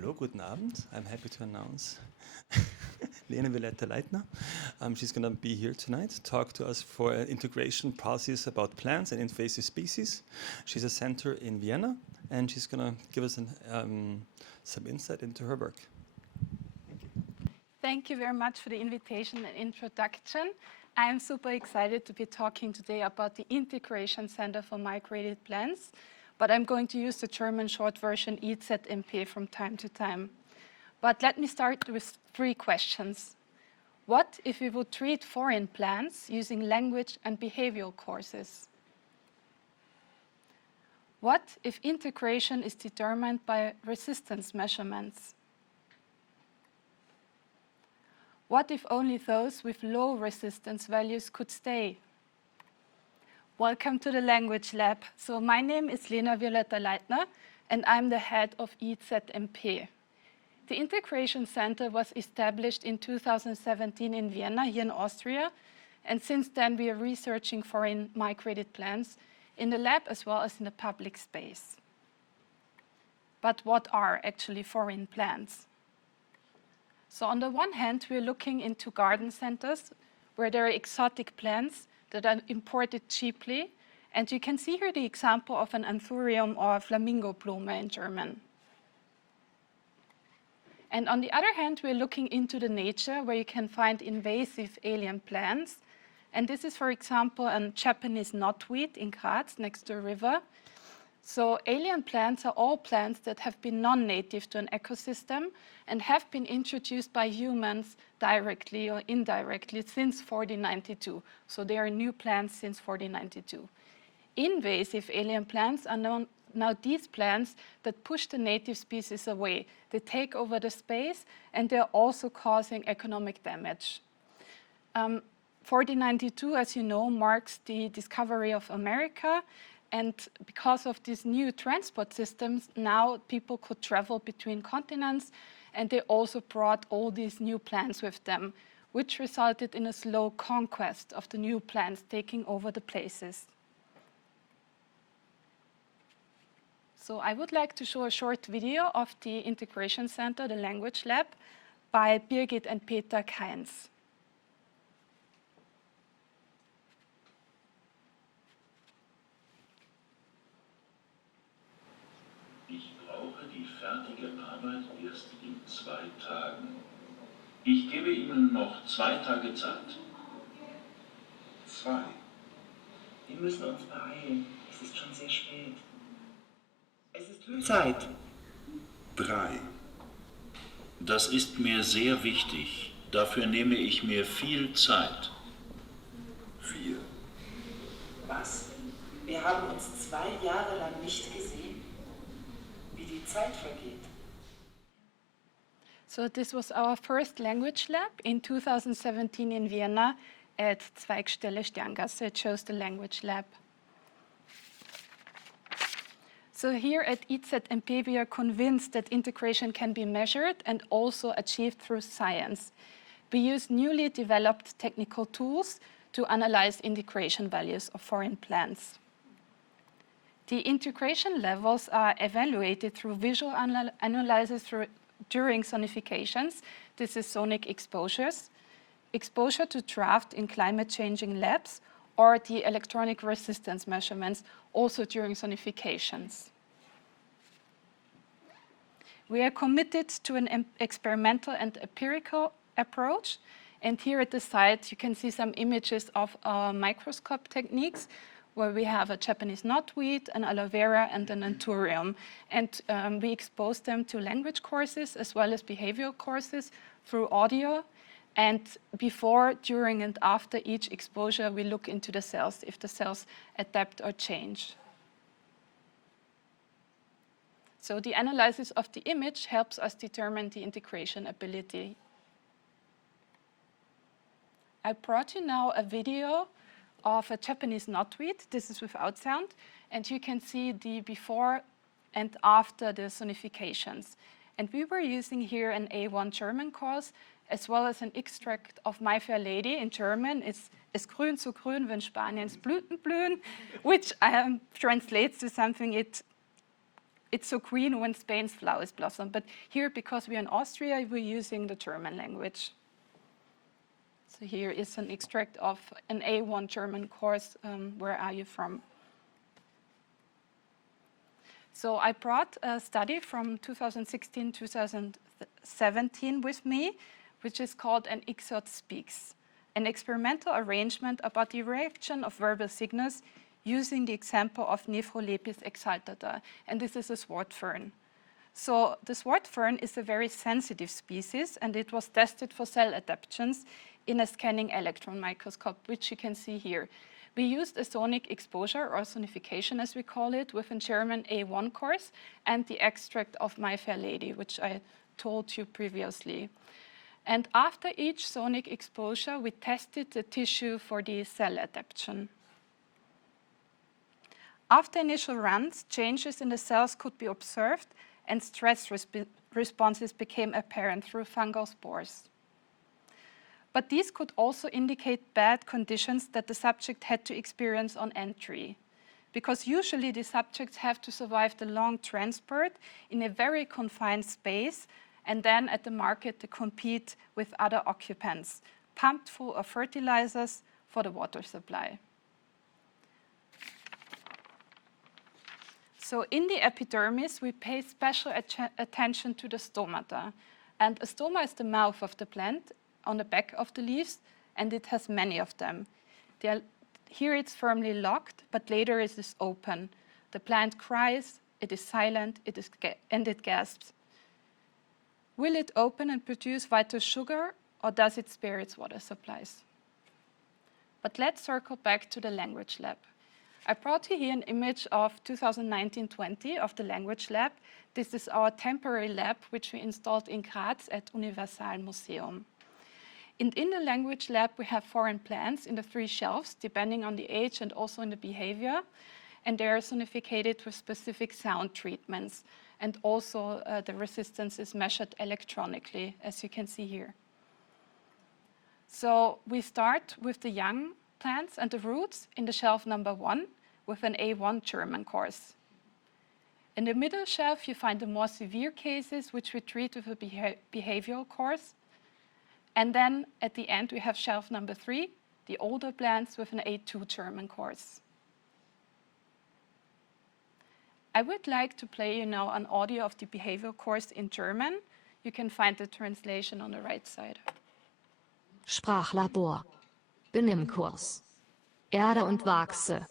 Hallo, guten Abend. I'm happy to announce Lena Violetta Leitner. She's going to be here tonight to talk to us for integration policies about plants and invasive species. She's a center in Vienna, and she's going to give us some insight into her work. Thank you very much for the invitation and introduction. I'm super excited to be talking today about the Integration Center for Migrated Plants, but I'm going to use the German short version IZMP from time to time. But let me start with 3 questions. What if we would treat foreign plants using language and behavioral courses? What if integration is determined by resistance measurements? What if only those with low resistance values could stay? Welcome to the Language Lab. So my name is Lena Violetta Leitner, and I'm the head of IZMP. The Integration Center was established in 2017 in Vienna, here in Austria, and since then we are researching foreign migrated plants in the lab as well as in the public space. But what are actually foreign plants? So on the one hand, we're looking into garden centers where there are exotic plants that are imported cheaply. And you can see here the example of an anthurium or flamingo blume in German. And on the other hand, we're looking into the nature where you can find invasive alien plants. And this is, for example, a Japanese knotweed in Graz next to a river. So alien plants are all plants that have been non-native to an ecosystem and have been introduced by humans directly or indirectly since 1492. So they are new plants since 1492. Invasive alien plants are now these plants that push the native species away. They take over the space and they're also causing economic damage. 1492, as you know, marks the discovery of America. And because of these new transport systems, now people could travel between continents, and they also brought all these new plants with them, which resulted in a slow conquest of the new plants taking over the places. So I would like to show a short video of the Integration Center, the Language Lab, by Birgit and Peter Kainz. In 2 Tagen. Ich gebe Ihnen noch 2 Tage Zeit. 2. Wir müssen uns beeilen. Es ist schon sehr spät. Es ist höchste Zeit. 3. Das ist mir sehr wichtig. Dafür nehme ich mir viel Zeit. 4. Was? Wir haben uns 2 Jahre lang nicht gesehen. Wie die Zeit vergeht. So this was our first language lab in 2017 in Vienna at Zweigstelle Sterngasse. It shows the language lab. So here at IZMP, we are convinced that integration can be measured and also achieved through science. We use newly developed technical tools to analyze integration values of foreign plants. The integration levels are evaluated through visual analysis during sonifications. This is sonic exposures, exposure to draft in climate-changing labs, or the electronic resistance measurements also during sonifications. We are committed to an experimental and empirical approach. And here at the site, you can see some images of our microscope techniques, where we have a Japanese knotweed, an aloe vera, and an anthurium. And we expose them to language courses as well as behavioral courses through audio. And before, during, and after each exposure, we look into the cells, if the cells adapt or change. So the analysis of the image helps us determine the integration ability. I brought you now a video of a Japanese knotweed. This is without sound, and you can see the before and after the sonifications. And we were using here an A1 German course, as well as an extract of My Fair Lady in German. It's Es grün so grün, wenn Spaniens Blüten blühen, which translates to something, it it's so green when Spain's flowers blossom. But here, because we're in Austria, we're using the German language. So here is an extract of an A1 German course, Where Are You From? So I brought a study from 2016-2017 with me, which is called An Ixod Speaks, an experimental arrangement about the reaction of verbal signals using the example of Nephrolepis exaltata, and this is a sword fern. So the sword fern is a very sensitive species, and it was tested for cell adaptions in a scanning electron microscope, which you can see here. We used a sonic exposure, or sonification as we call it, with a German A1 course, and the extract of My Fair Lady, which I told you previously. And after each sonic exposure, we tested the tissue for the cell adaptation. After initial runs, changes in the cells could be observed, and stress responses became apparent through fungal spores. But these could also indicate bad conditions that the subject had to experience on entry, because usually the subjects have to survive the long transport in a very confined space, and then at the market to compete with other occupants, pumped full of fertilizers for the water supply. So in the epidermis, we pay special attention to the stomata. And a stoma is the mouth of the plant on the back of the leaves, and it has many of them. Here it's firmly locked, but later it is open. The plant cries, it is silent, and it gasps. Will it open and produce vital sugar, or does it spare its water supplies? But let's circle back to the language lab. I brought you here an image of 2019-20 of the language lab. This is our temporary lab, which we installed in Graz at Universal Museum. And in the language lab, we have foreign plants in the 3 shelves, depending on the age and also in the behavior. And they are sonificated with specific sound treatments. And also the resistance is measured electronically, as you can see here. So we start with the young plants and the roots in the shelf number 1 with an A1 German course. In the middle shelf, you find the more severe cases, which we treat with a behavioral course. And then at the end, we have shelf number 3, the older plants with an A2 German course. I would like to play you now an audio of the behavioral course in German. You can find the translation on the right side. Sprachlabor. Benimmkurs. Erde und wachse.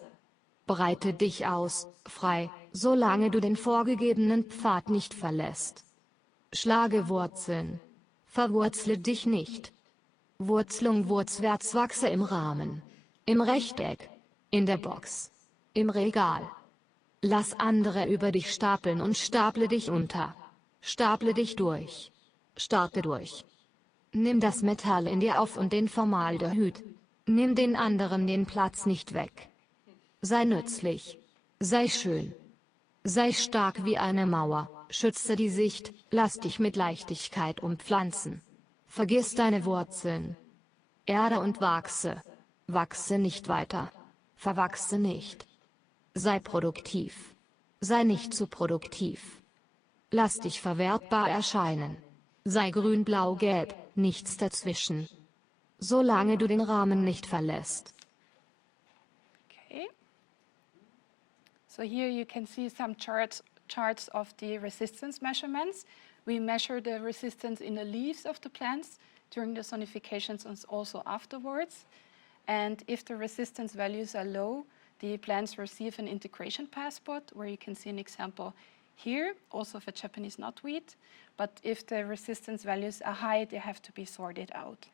Breite dich aus, frei, solange du den vorgegebenen Pfad nicht verlässt. Schlage Wurzeln. Verwurzle dich nicht. Wurzelung wurzwärts wachse im Rahmen. Im Rechteck. In der Box. Im Regal. Lass andere über dich stapeln und staple dich unter. Staple dich durch. Starte durch. Nimm das Metall in dir auf und den Formaldehyd. Nimm den anderen den Platz nicht weg. Sei nützlich. Sei schön. Sei stark wie eine Mauer, schütze die Sicht, lass dich mit Leichtigkeit umpflanzen. Vergiss deine Wurzeln. Erde und wachse. Wachse nicht weiter. Verwachse nicht. Sei produktiv. Sei nicht zu produktiv. Lass dich verwertbar erscheinen. Sei grün, blau, gelb, nichts dazwischen. Solange du den Rahmen nicht verlässt. Okay. So here you can see some charts of the resistance measurements. We measure the resistance in the leaves of the plants during the sonifications and also afterwards. And if the resistance values are low, the plants receive an integration passport, where you can see an example here, also of a Japanese knotweed. But if the resistance values are high, they have to be sorted out.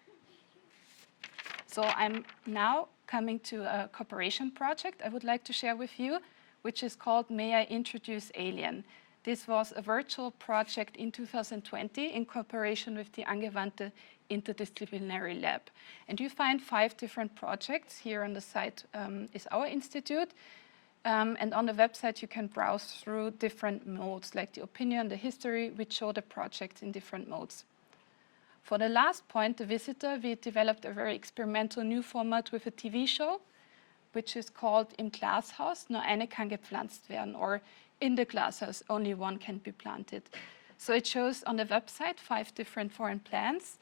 So I'm now coming to a cooperation project I would like to share with you, which is called May I Introduce Alien? This was a virtual project in 2020 in cooperation with the Angewandte Interdisciplinary Lab. And you find 5 different projects. Here on the site is our institute. And on the website, you can browse through different modes, like the opinion, the history, which show the projects in different modes. For the last point, the visitor, we developed a very experimental new format with a TV show, which is called Im Glashaus nur eine kann gepflanzt werden, or in the glasshouse only one can be planted. So it shows on the website 5 different foreign plants,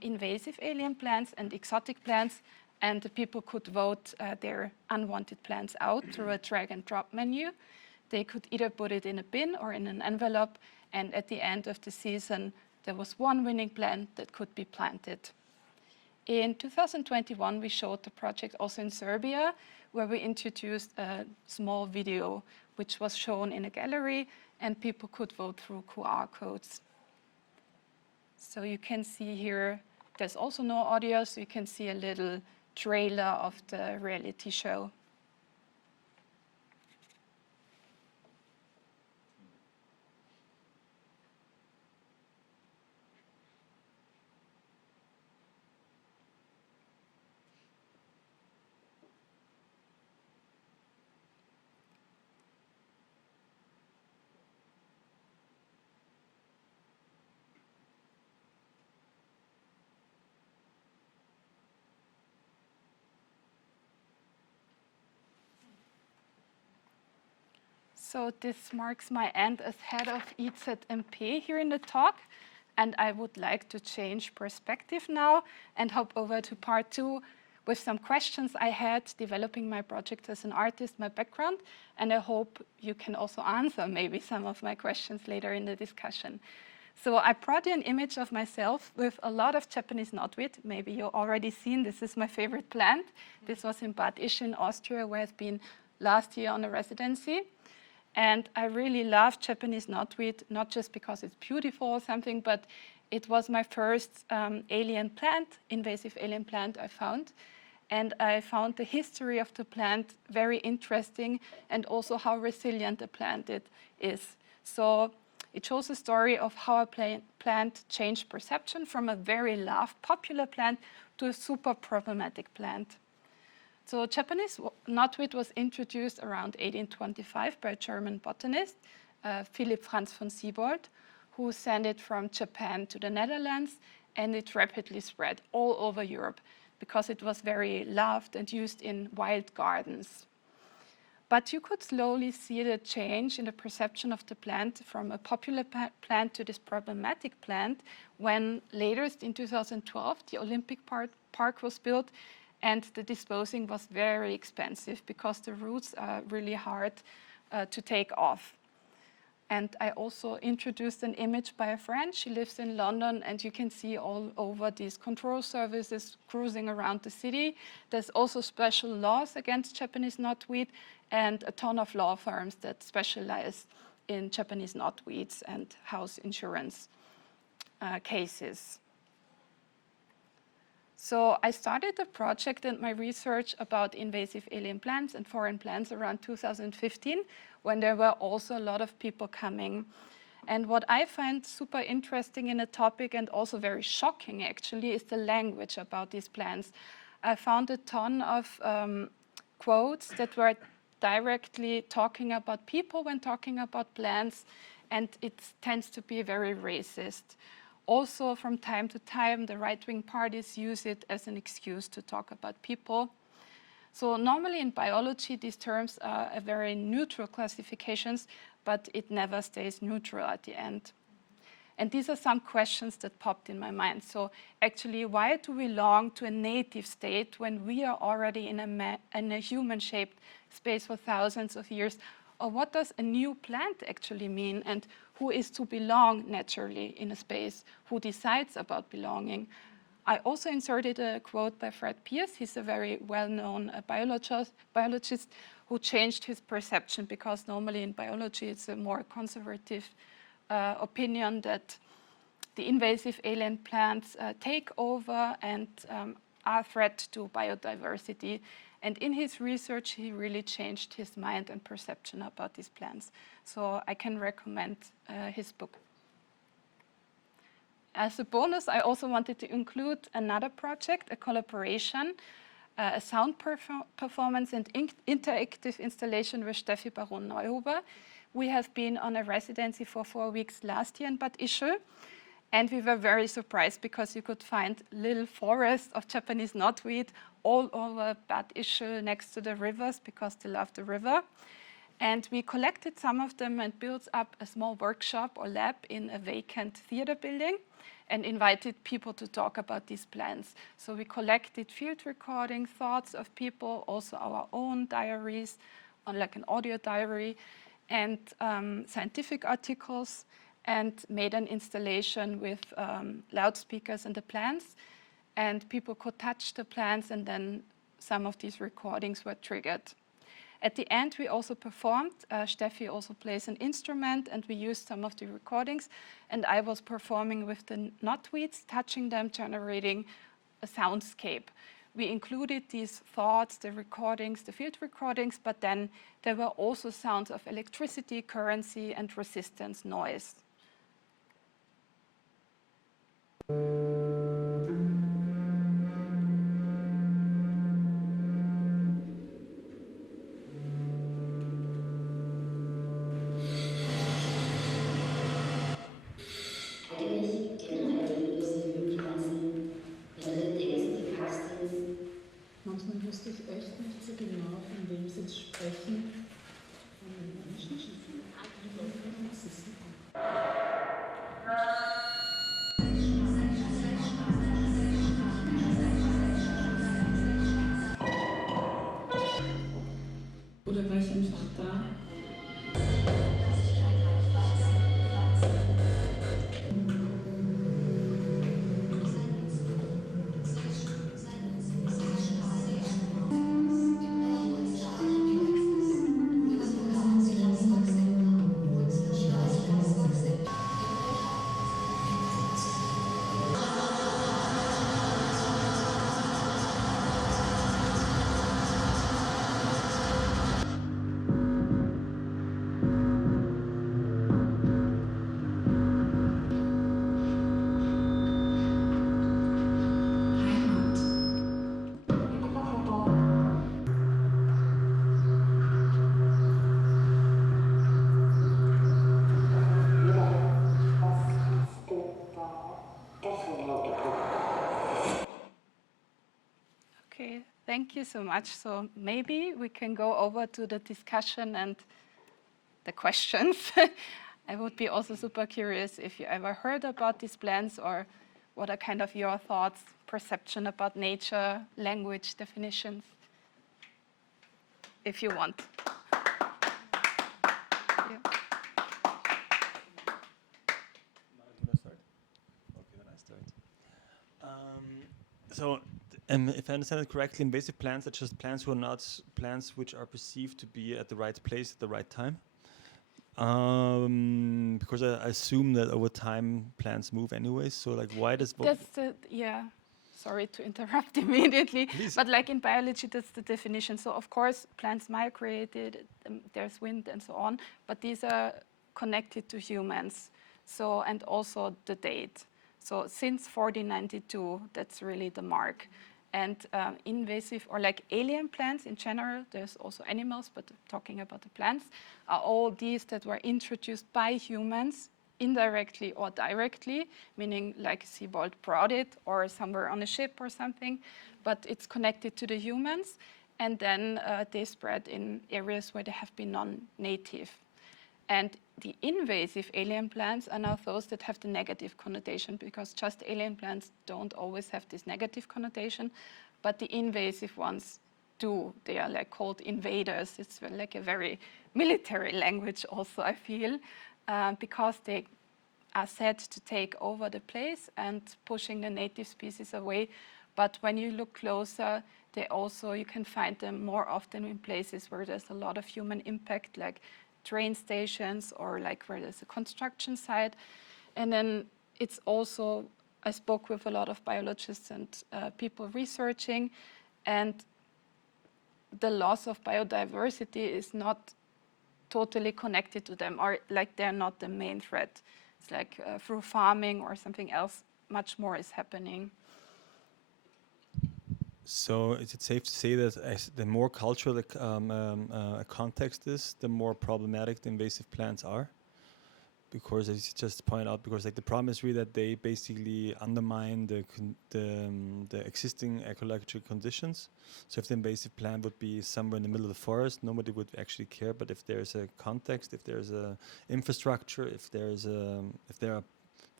invasive alien plants and exotic plants, and the people could vote their unwanted plants out through a drag and drop menu. They could either put it in a bin or in an envelope, and at the end of the season, there was one winning plant that could be planted. In 2021, we showed the project also in Serbia, where we introduced a small video, which was shown in a gallery, and people could vote through QR codes. So you can see here, there's also no audio, so you can see a little trailer of the reality show. So this marks my end as head of IZMP here in the talk, and I would like to change perspective now and hop over to part 2 with some questions I had developing my project as an artist, my background, and I hope you can also answer maybe some of my questions later in the discussion. So I brought you an image of myself with a lot of Japanese knotweed. Maybe you've already seen, this is my favorite plant. This was in Bad Ischl in Austria, where I've been last year on a residency. And I really love Japanese knotweed, not just because it's beautiful or something, but it was my first alien plant, invasive alien plant I found. And I found the history of the plant very interesting, and also how resilient the plant it is. So it shows a story of how a plant changed perception from a very loved, popular plant to a super problematic plant. So Japanese knotweed was introduced around 1825 by a German botanist, Philipp Franz von Siebold, who sent it from Japan to the Netherlands, and it rapidly spread all over Europe because it was very loved and used in wild gardens. But you could slowly see the change in the perception of the plant from a popular plant to this problematic plant when later in 2012 the Olympic Park was built, and the disposing was very expensive because the roots are really hard to take off. And I also introduced an image by a friend. She lives in London, and you can see all over these control services cruising around the city. There's also special laws against Japanese knotweed and a ton of law firms that specialize in Japanese knotweeds and house insurance cases. So I started the project and my research about invasive alien plants and foreign plants around 2015, when there were also a lot of people coming. And what I find super interesting in the topic, and also very shocking actually, is the language about these plants. I found a ton of quotes that were directly talking about people when talking about plants, and it tends to be very racist. Also, from time to time, the right-wing parties use it as an excuse to talk about people. So normally in biology, these terms are very neutral classifications, but it never stays neutral at the end. And these are some questions that popped in my mind. So actually, why do we long to a native state when we are already in a human-shaped space for thousands of years? Or what does a new plant actually mean? And who is to belong naturally in a space? Who decides about belonging? I also inserted a quote by Fred Pierce. He's a very well-known biologist who changed his perception, because normally in biology it's a more conservative opinion that the invasive alien plants take over and are a threat to biodiversity. And in his research, he really changed his mind and perception about these plants. So I can recommend his book. As a bonus, I also wanted to include another project, a collaboration, a sound performance and interactive installation with Steffi Baron-Neuhuber. We have been on a residency for 4 weeks last year in Bad Ischl, And we were very surprised because you could find little forests of Japanese knotweed all over Bad Ischl next to the rivers because they love the river. And we collected some of them and built up a small workshop or lab in a vacant theater building and invited people to talk about these plants. So we collected field recording, thoughts of people, also our own diaries, on like an audio diary, and scientific articles, and made an installation with loudspeakers and the plants. And people could touch the plants, and then some of these recordings were triggered. At the end, we also performed. Steffi also plays an instrument, and we used some of the recordings. And I was performing with the knotweeds, touching them, generating a soundscape. We included these thoughts, the recordings, the field recordings, but then there were also sounds of electricity, currency, and resistance noise. Eigentlich generell invasive Pflanzen oder invasive Wachstum. Manchmal wusste ich echt nicht so genau, von wem sie jetzt sprechen. Von den Menschen oder von den Narzissten. Oder war ich einfach da? Okay, thank you so much. So maybe we can go over to the discussion and the questions. I would be also super curious if you ever heard about these plants, or what are kind of your thoughts, perception about nature, language, definitions, if you want. Yeah. Can I start? Okay, then I start. So, if I understand it correctly, invasive plants are just plants who are not plants which are perceived to be at the right place at the right time. Because I assume that over time plants move anyways. So, like, why does That's the, yeah. Sorry to interrupt immediately, Please. but like in biology, that's the definition. So of course, plants migrated, there's wind and so on, but these are connected to humans. So, and also the date. So since 1492, that's really the mark. And invasive or like alien plants in general, there's also animals, but talking about the plants, are all these that were introduced by humans indirectly or directly, meaning like Seabold brought it or somewhere on a ship or something, but it's connected to the humans, and then they spread in areas where they have been non-native. And the invasive alien plants are now those that have the negative connotation, because just alien plants don't always have this negative connotation, but the invasive ones do. They are like called invaders. It's like a very military language also, I feel. Because they are said to take over the place and pushing the native species away. But when you look closer, they also, you can find them more often in places where there's a lot of human impact, like train stations or like where there's a construction site. And then it's also, I spoke with a lot of biologists and people researching, and the loss of biodiversity is not totally connected to them, or like they're not the main threat. It's like through farming or something else, much more is happening. So is it safe to say that as the more cultural a context is, the more problematic the invasive plants are? because as you just pointed out, because like the problem is really that they basically undermine the existing ecological conditions. So if the invasive plant would be somewhere in the middle of the forest, nobody would actually care. But if there's a context, if there's a infrastructure, if there are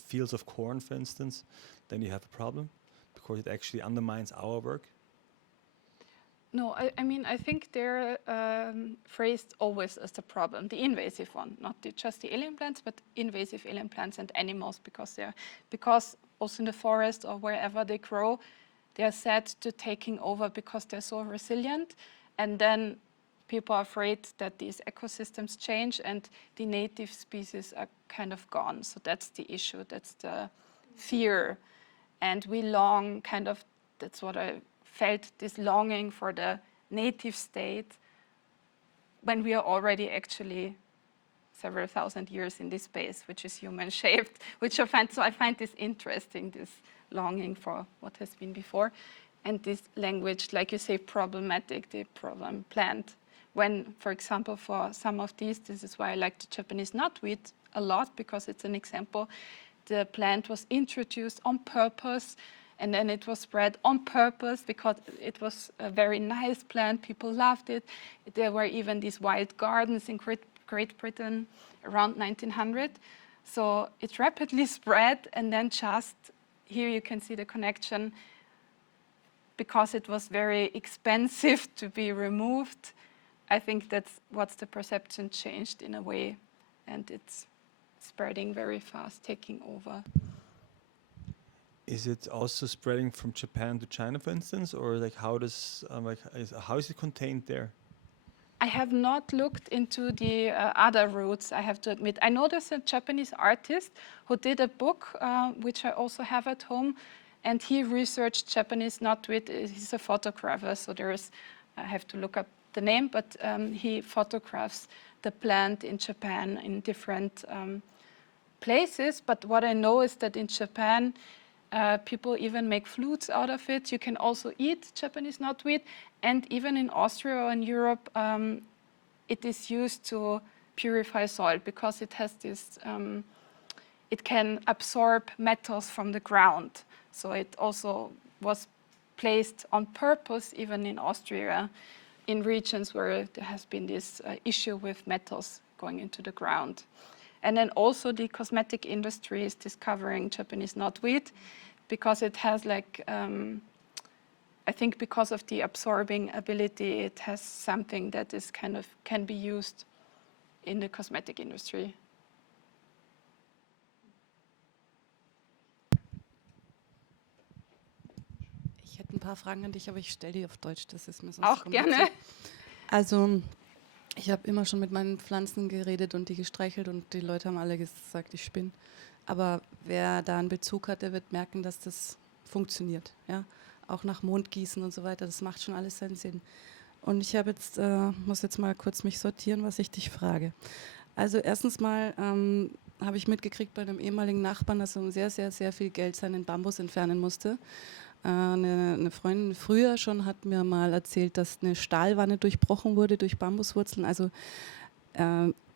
fields of corn, for instance, then you have a problem because it actually undermines our work. No, I mean, I think they're phrased always as the problem, the invasive one, not just the alien plants, but invasive alien plants and animals, because also in the forest or wherever they grow, they are said to taking over because they're so resilient, and then people are afraid that these ecosystems change and the native species are kind of gone. So that's the issue, that's the fear, and we long kind of, that's what I felt, this longing for the native state when we are already actually several thousand years in this space, which is human-shaped, which I find this interesting, this longing for what has been before, and this language, like you say, problematic, the problem plant. When, for example, for some of these, this is why I like the Japanese knotweed a lot, because it's an example, the plant was introduced on purpose, and then it was spread on purpose because it was a very nice plant. People loved it. There were even these wild gardens in Great Britain around 1900. So it rapidly spread, and then just here you can see the connection, because it was very expensive to be removed. I think that's what's the perception changed in a way, and it's spreading very fast, taking over. Is it also spreading from Japan to China, for instance, or like how does how is it contained there? I have not looked into the other routes, I have to admit. I know there's a Japanese artist who did a book, which I also have at home, and he researched Japanese knotweed. He's a photographer, so I have to look up the name, but he photographs the plant in Japan in different places. But what I know is that in Japan, people even make flutes out of it. You can also eat Japanese knotweed. And even in Austria or in Europe, it is used to purify soil because it has this, it can absorb metals from the ground. So it also was placed on purpose, even in Austria, in regions where there has been this issue with metals going into the ground. And then also the cosmetic industry is discovering Japanese knotweed because it has like, I think because of the absorbing ability, it has something that is kind of can be used in the cosmetic industry. Ich hätte ein paar Fragen an dich, aber ich stelle die auf Deutsch, das ist mir sonst Auch gerne. Also ich habe immer schon mit meinen Pflanzen geredet und die gestreichelt und die Leute haben alle gesagt, ich spinne. Aber wer da einen Bezug hat, der wird merken, dass das funktioniert. Ja? Auch nach Mondgießen und so weiter, das macht schon alles seinen Sinn. Und ich habe jetzt, muss jetzt mal kurz mich sortieren, was ich dich frage. Also erstens mal habe ich mitgekriegt bei einem ehemaligen Nachbarn, dass er um sehr, sehr, sehr viel Geld seinen Bambus entfernen musste. Eine Freundin früher schon hat mir mal erzählt, dass eine Stahlwanne durchbrochen wurde durch Bambuswurzeln. Also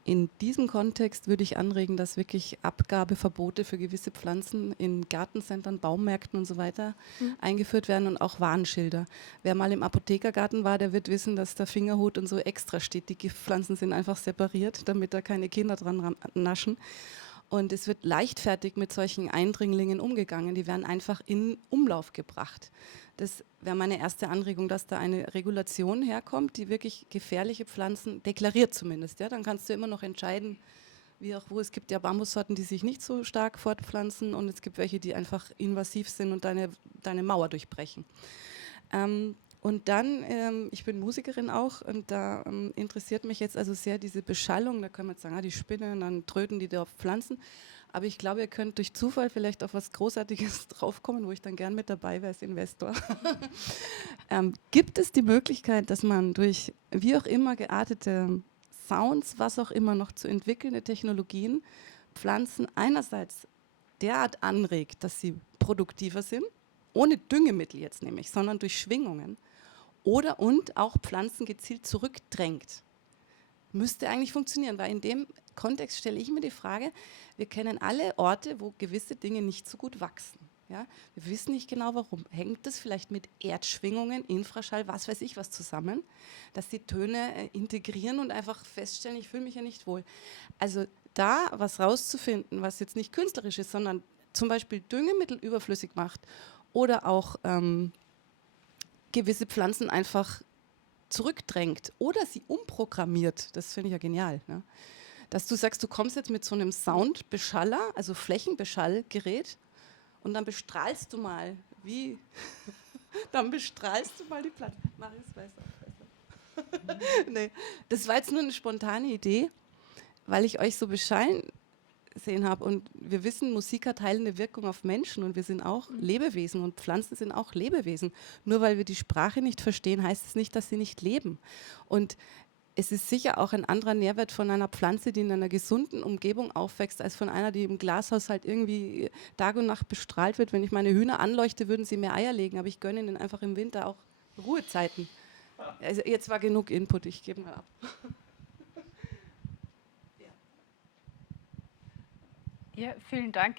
in diesem Kontext würde ich anregen, dass wirklich Abgabeverbote für gewisse Pflanzen in Gartencentern, Baumärkten und so weiter eingeführt werden und auch Warnschilder. Wer mal im Apothekergarten war, der wird wissen, dass der Fingerhut und so extra steht. Die Giftpflanzen sind einfach separiert, damit da keine Kinder dran naschen. Und es wird leichtfertig mit solchen Eindringlingen umgegangen. Die werden einfach in Umlauf gebracht. Das wäre meine erste Anregung, dass da eine Regulation herkommt, die wirklich gefährliche Pflanzen deklariert zumindest. Ja? Dann kannst du immer noch entscheiden, wie auch wo. Es gibt ja Bambussorten, die sich nicht so stark fortpflanzen und es gibt welche, die einfach invasiv sind und deine Mauer durchbrechen. Und dann, ich bin Musikerin auch und da interessiert mich jetzt also sehr diese Beschallung. Da kann man jetzt sagen, die Spinnen, dann tröten die da auf Pflanzen. Aber ich glaube, ihr könnt durch Zufall vielleicht auf was Großartiges draufkommen, wo ich dann gern mit dabei wäre als Investor. Gibt es die Möglichkeit, dass man durch wie auch immer geartete Sounds, was auch immer noch zu entwickelnde Technologien, Pflanzen einerseits derart anregt, dass sie produktiver sind, ohne Düngemittel jetzt nämlich, sondern durch Schwingungen, und auch Pflanzen gezielt zurückdrängt? Müsste eigentlich funktionieren, weil in dem Kontext stelle ich mir die Frage, wir kennen alle Orte, wo gewisse Dinge nicht so gut wachsen. Ja? Wir wissen nicht genau warum. Hängt das vielleicht mit Erdschwingungen, Infraschall, was weiß ich was zusammen, dass die Töne integrieren und einfach feststellen, ich fühle mich ja nicht wohl. Also da was rauszufinden, was jetzt nicht künstlerisch ist, sondern zum Beispiel Düngemittel überflüssig macht oder auch gewisse Pflanzen einfach zurückdrängt oder sie umprogrammiert, das finde ich ja genial. Ne? Dass du sagst, du kommst jetzt mit so einem Soundbeschaller, also Flächenbeschallgerät, und dann bestrahlst du mal, dann bestrahlst du mal die Pflanze. Marius weiß auch. Nee, das war jetzt nur eine spontane Idee, weil ich euch so beschallen sehen habe und wir wissen, Musik hat heilende Wirkung auf Menschen und wir sind auch Lebewesen und Pflanzen sind auch Lebewesen. Nur weil wir die Sprache nicht verstehen, heißt es nicht, dass sie nicht leben. Und es ist sicher auch ein anderer Nährwert von einer Pflanze, die in einer gesunden Umgebung aufwächst, als von einer, die im Glashaushalt irgendwie Tag und Nacht bestrahlt wird. Wenn ich meine Hühner anleuchte, würden sie mehr Eier legen, aber ich gönne ihnen einfach im Winter auch Ruhezeiten. Also jetzt war genug Input, ich gebe mal ab. Ja, vielen Dank.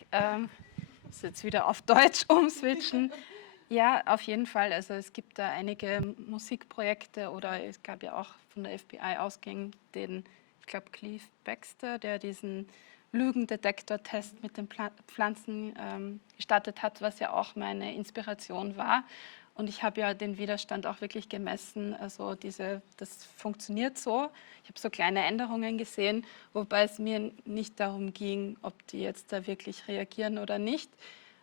Muss jetzt wieder auf Deutsch umswitchen. Ja, auf jeden Fall. Also es gibt da einige Musikprojekte oder es gab ja auch von der FBI ausgehend den, ich glaube, Cleve Baxter, der diesen Lügendetektor-Test mit den Pflanzen gestartet hat, was ja auch meine Inspiration war. Und ich habe ja den Widerstand auch wirklich gemessen. Also das funktioniert so. Ich habe so kleine Änderungen gesehen, wobei es mir nicht darum ging, ob die jetzt da wirklich reagieren oder nicht.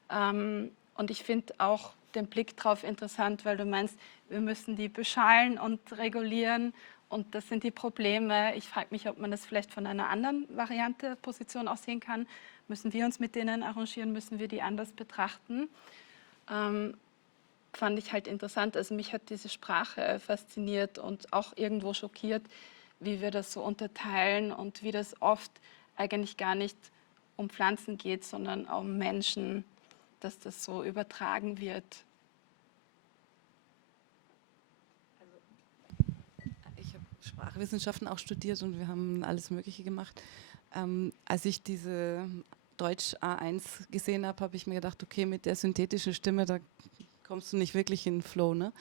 Und ich finde auch den Blick drauf interessant, weil du meinst, wir müssen die beschallen und regulieren und das sind die Probleme. Ich frage mich, ob man das vielleicht von einer anderen Variante, Position auch sehen kann. Müssen wir uns mit denen arrangieren, müssen wir die anders betrachten? Fand ich halt interessant. Also mich hat diese Sprache fasziniert und auch irgendwo schockiert, wie wir das so unterteilen und wie das oft eigentlich gar nicht um Pflanzen geht, sondern um Menschen, dass das so übertragen wird. Ich habe Sprachwissenschaften auch studiert und wir haben alles Mögliche gemacht. Als ich diese Deutsch A1 gesehen habe, habe ich mir gedacht, okay, mit der synthetischen Stimme, da kommst du nicht wirklich in den Flow. Ne?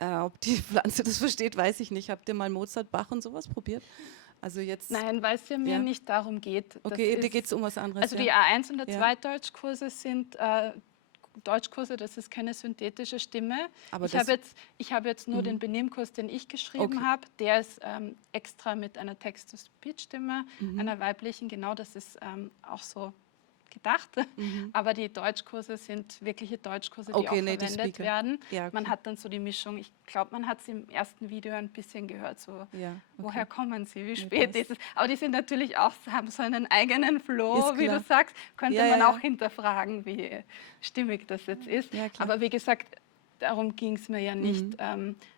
Ob die Pflanze das versteht, weiß ich nicht. Habt ihr mal Mozart, Bach und sowas probiert? Also jetzt, nein, weil es ja mir nicht darum geht. Okay, dir geht es um was anderes. Also die A1 und A2 Deutschkurse sind Deutschkurse, das ist keine synthetische Stimme. Aber ich habe jetzt nur den Benehmkurs, den ich geschrieben habe. Der ist extra mit einer Text-to-Speech-Stimme, einer weiblichen, genau, das ist auch so gedacht. Aber die Deutschkurse sind wirkliche Deutschkurse, die auch verwendet werden. Ja, man hat dann so die Mischung, ich glaube, man hat es im ersten Video ein bisschen gehört, so woher kommen sie, wie spät ist es. Aber die sind natürlich auch, haben so einen eigenen Flow, wie du sagst, könnte man auch hinterfragen, wie stimmig das jetzt ist. Ja, aber wie gesagt, darum ging es mir ja nicht.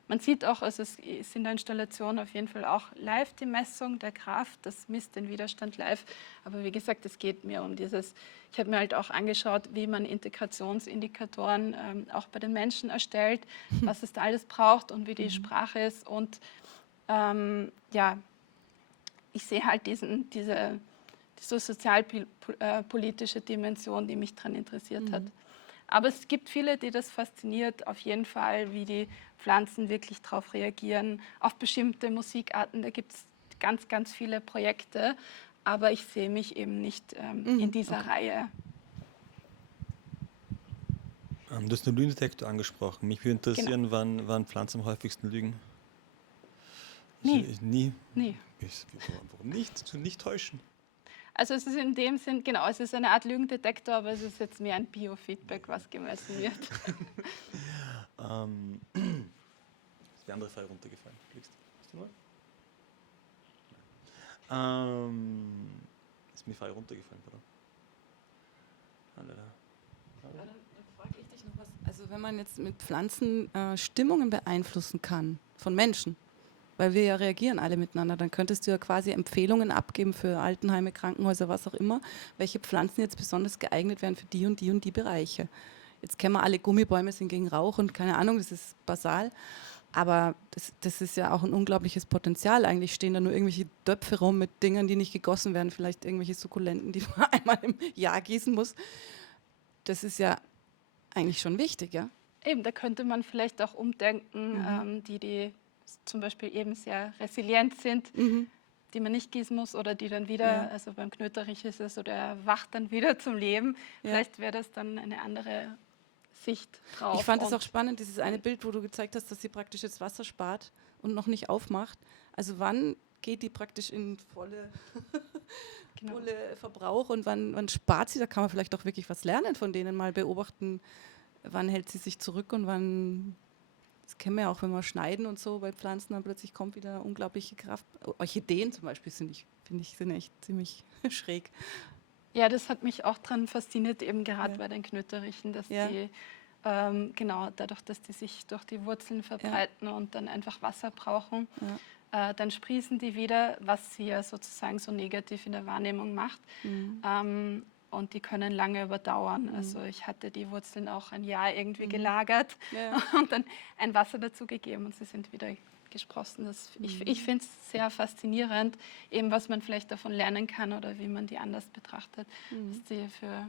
Man sieht auch, also es ist in der Installation auf jeden Fall auch live die Messung der Kraft, das misst den Widerstand live. Aber wie gesagt, es geht mir um dieses, ich habe mir halt auch angeschaut, wie man Integrationsindikatoren auch bei den Menschen erstellt, was es da alles braucht und wie die Sprache ist. Und ich sehe halt diese sozialpolitische Dimension, die mich daran interessiert hat. Aber es gibt viele, die das fasziniert, auf jeden Fall, wie die Pflanzen wirklich darauf reagieren, auf bestimmte Musikarten. Da gibt es ganz, ganz viele Projekte, aber ich sehe mich eben nicht in dieser Reihe. Du hast den Lügendetektor angesprochen. Mich würde interessieren, wann Pflanzen am häufigsten lügen. Nie. Warum nicht? Zu nicht täuschen. Also es ist in dem Sinn, genau, es ist eine Art Lügendetektor, aber es ist jetzt mehr ein Biofeedback, was gemessen wird. Ist die andere Frage runtergefallen? Ist die neu? Ist mir die Frage runtergefallen, oder? Dann frage ich dich noch was. Also wenn man jetzt mit Pflanzen Stimmungen beeinflussen kann von Menschen, weil wir ja reagieren alle miteinander, dann könntest du ja quasi Empfehlungen abgeben für Altenheime, Krankenhäuser, was auch immer, welche Pflanzen jetzt besonders geeignet wären für die und die Bereiche. Jetzt kennen wir alle, Gummibäume sind gegen Rauch und keine Ahnung, das ist basal. Aber das ist ja auch ein unglaubliches Potenzial. Eigentlich stehen da nur irgendwelche Töpfe rum mit Dingen, die nicht gegossen werden. Vielleicht irgendwelche Sukkulenten, die man einmal im Jahr gießen muss. Das ist ja eigentlich schon wichtig, ja? Eben, da könnte man vielleicht auch umdenken, die zum Beispiel eben sehr resilient sind, die man nicht gießen muss oder die dann wieder, also beim Knöterich ist es, oder er wacht dann wieder zum Leben. Ja. Vielleicht wäre das dann eine andere Sicht drauf. Ich fand es auch spannend, dieses eine Bild, wo du gezeigt hast, dass sie praktisch jetzt Wasser spart und noch nicht aufmacht. Also wann geht die praktisch in volle Verbrauch und wann spart sie? Da kann man vielleicht auch wirklich was lernen von denen, mal beobachten, wann hält sie sich zurück und wann, das kennen wir ja auch, wenn wir schneiden und so bei Pflanzen, dann plötzlich kommt wieder unglaubliche Kraft. Orchideen zum Beispiel finde ich, sind echt ziemlich schräg. Ja, das hat mich auch dran fasziniert, eben gerade bei den Knöterichen, dass die, dadurch, dass die sich durch die Wurzeln verbreiten und dann einfach Wasser brauchen, dann sprießen die wieder, was sie ja sozusagen so negativ in der Wahrnehmung macht. Und die können lange überdauern. Also ich hatte die Wurzeln auch ein Jahr irgendwie gelagert und dann ein Wasser dazu gegeben und sie sind wieder gesprossen. Ich finde es sehr faszinierend, eben was man vielleicht davon lernen kann oder wie man die anders betrachtet, was die für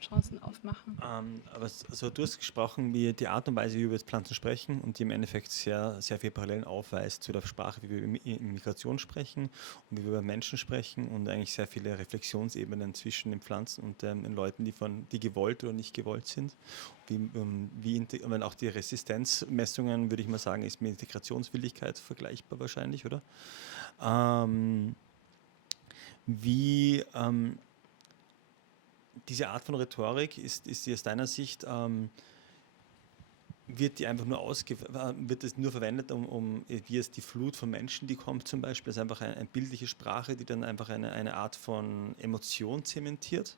Chancen aufmachen. Aber also du hast gesprochen, wie die Art und Weise, wie wir über Pflanzen sprechen und die im Endeffekt sehr, sehr viele Parallelen aufweist zu der Sprache, wie wir über Migration sprechen und wie wir über Menschen sprechen und eigentlich sehr viele Reflexionsebenen zwischen den Pflanzen und den Leuten, die gewollt oder nicht gewollt sind. Wenn auch die Resistenzmessungen, würde ich mal sagen, ist mit Integrationswilligkeit vergleichbar wahrscheinlich, oder? Diese Art von Rhetorik ist die aus deiner Sicht, wird es nur verwendet, wie es die Flut von Menschen, die kommt zum Beispiel, ist einfach eine bildliche Sprache, die dann einfach eine Art von Emotion zementiert?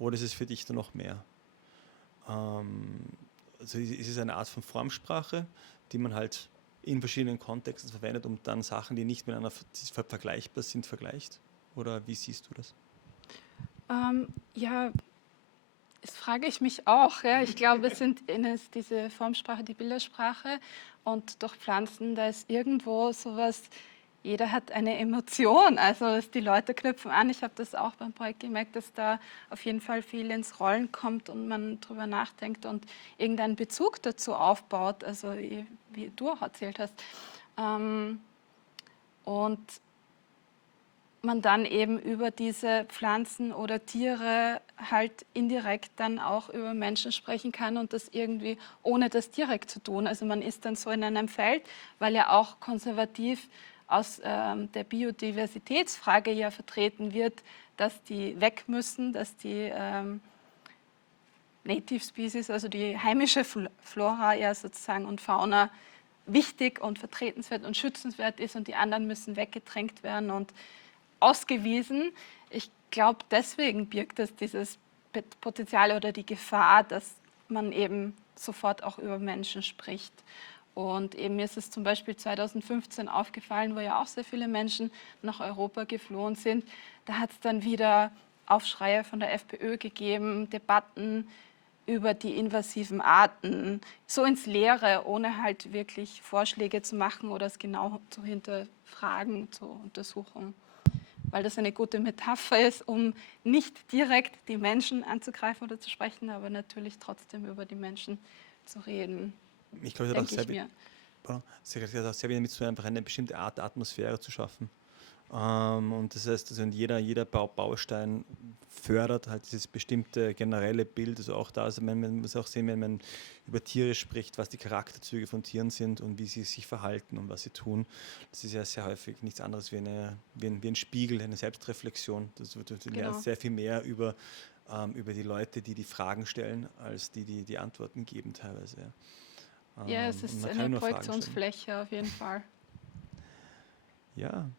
Oder ist es für dich dann noch mehr? Also ist es eine Art von Formsprache, die man halt in verschiedenen Kontexten verwendet, um dann Sachen, die nicht miteinander vergleichbar sind, vergleicht? Oder wie siehst du das? Ja, das frage ich mich auch. Ja. Ich glaube, es ist diese Formsprache, die Bildersprache und durch Pflanzen, da ist irgendwo sowas, jeder hat eine Emotion, also die Leute knüpfen an. Ich habe das auch beim Projekt gemerkt, dass da auf jeden Fall viel ins Rollen kommt und man drüber nachdenkt und irgendeinen Bezug dazu aufbaut, also wie du auch erzählt hast. Und man dann eben über diese Pflanzen oder Tiere halt indirekt dann auch über Menschen sprechen kann und das irgendwie ohne das direkt zu tun. Also man ist dann so in einem Feld, weil ja auch konservativ aus der Biodiversitätsfrage ja vertreten wird, dass die weg müssen, dass die Native Species, also die heimische Flora ja sozusagen und Fauna wichtig und vertretenswert und schützenswert ist und die anderen müssen weggedrängt werden und ausgewiesen. Ich glaube, deswegen birgt es dieses Potenzial oder die Gefahr, dass man eben sofort auch über Menschen spricht. Und eben mir ist es zum Beispiel 2015 aufgefallen, wo ja auch sehr viele Menschen nach Europa geflohen sind. Da hat es dann wieder Aufschreie von der FPÖ gegeben, Debatten über die invasiven Arten, so ins Leere, ohne halt wirklich Vorschläge zu machen oder es genau zu hinterfragen, zu untersuchen. Weil das eine gute Metapher ist, um nicht direkt die Menschen anzugreifen oder zu sprechen, aber natürlich trotzdem über die Menschen zu reden. Ich glaube, es hat auch sehr damit zu einfach eine bestimmte Art der Atmosphäre zu schaffen. Und das heißt, also jeder Baustein fördert halt dieses bestimmte generelle Bild. Also auch da, also man muss auch sehen, wenn man über Tiere spricht, was die Charakterzüge von Tieren sind und wie sie sich verhalten und was sie tun. Das ist ja sehr häufig nichts anderes wie ein Spiegel, eine Selbstreflexion. Du lernst sehr viel mehr über die Leute, die Fragen stellen, als die Antworten geben teilweise. Ja, es ist eine Projektionsfläche auf jeden Fall. Ja.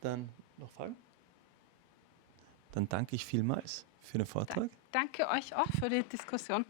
Dann noch Fragen? Dann danke ich vielmals für den Vortrag. Danke euch auch für die Diskussion.